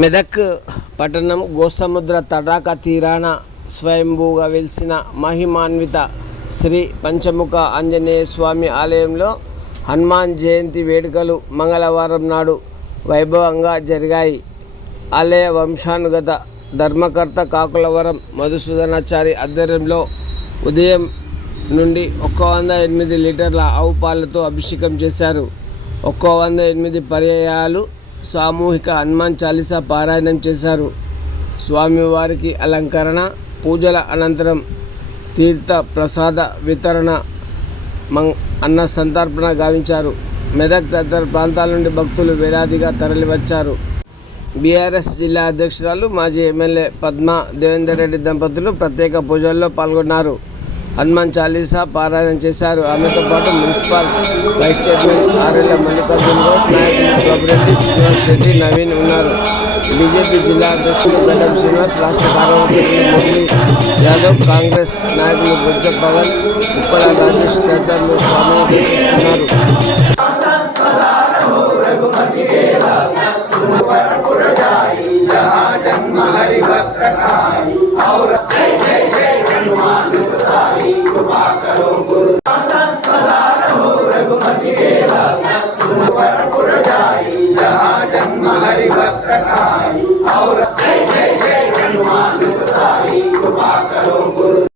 మెదక్ పట్టణం గోసముద్ర తటాక తీరాన స్వయంభూగా వెలిసిన మహిమాన్విత శ్రీ పంచముఖ ఆంజనేయ స్వామి ఆలయంలో హనుమాన్ జయంతి వేడుకలు మంగళవారం నాడు వైభవంగా జరిగాయి. ఆలయ వంశానుగత ధర్మకర్త కాకులవరం మధుసూదనాచారి ఆధ్వర్యంలో ఉదయం నుండి ఒక్క వంద ఎనిమిది లీటర్ల ఆవు పాలతో అభిషేకం చేశారు. ఒక్క వంద ఎనిమిది పర్యాయాలు సామూహిక హనుమాన్ చాలీసా పారాయణం చేశారు. స్వామివారికి అలంకరణ పూజల అనంతరం తీర్థ ప్రసాద వితరణ మం- అన్న సంతర్పణ గావించారు. మెదక్ తదితర ప్రాంతాల నుండి భక్తులు వేలాదిగా తరలివచ్చారు. బీఆర్ఎస్ జిల్లా అధ్యక్షురాలు మాజీ ఎమ్మెల్యే పద్మ దేవేందర్ రెడ్డి దంపతులు ప్రత్యేక పూజల్లో పాల్గొన్నారు. హనుమాన్ చాలీసా పారాయణం చేశారు. ఆమెతో పాటు municipal vice chairman RL Mallikarjun Goud నాయకులు ప్రభురెడ్డి శ్రీనివాస్ రెడ్డి నవీన్ ఉన్నారు. బీజేపీ జిల్లా అధ్యక్షులు గడ్డం శ్రీనివాస్ రాష్ట్ర కార్యదర్శి మురళీ యాదవ్ కాంగ్రెస్ నాయకులు బుజ్జ పవన్ ఉప్పల రాజేష్ తదితరులు స్వామిని దర్శించుకున్నారు. तकायु और जय जय जय हनुमान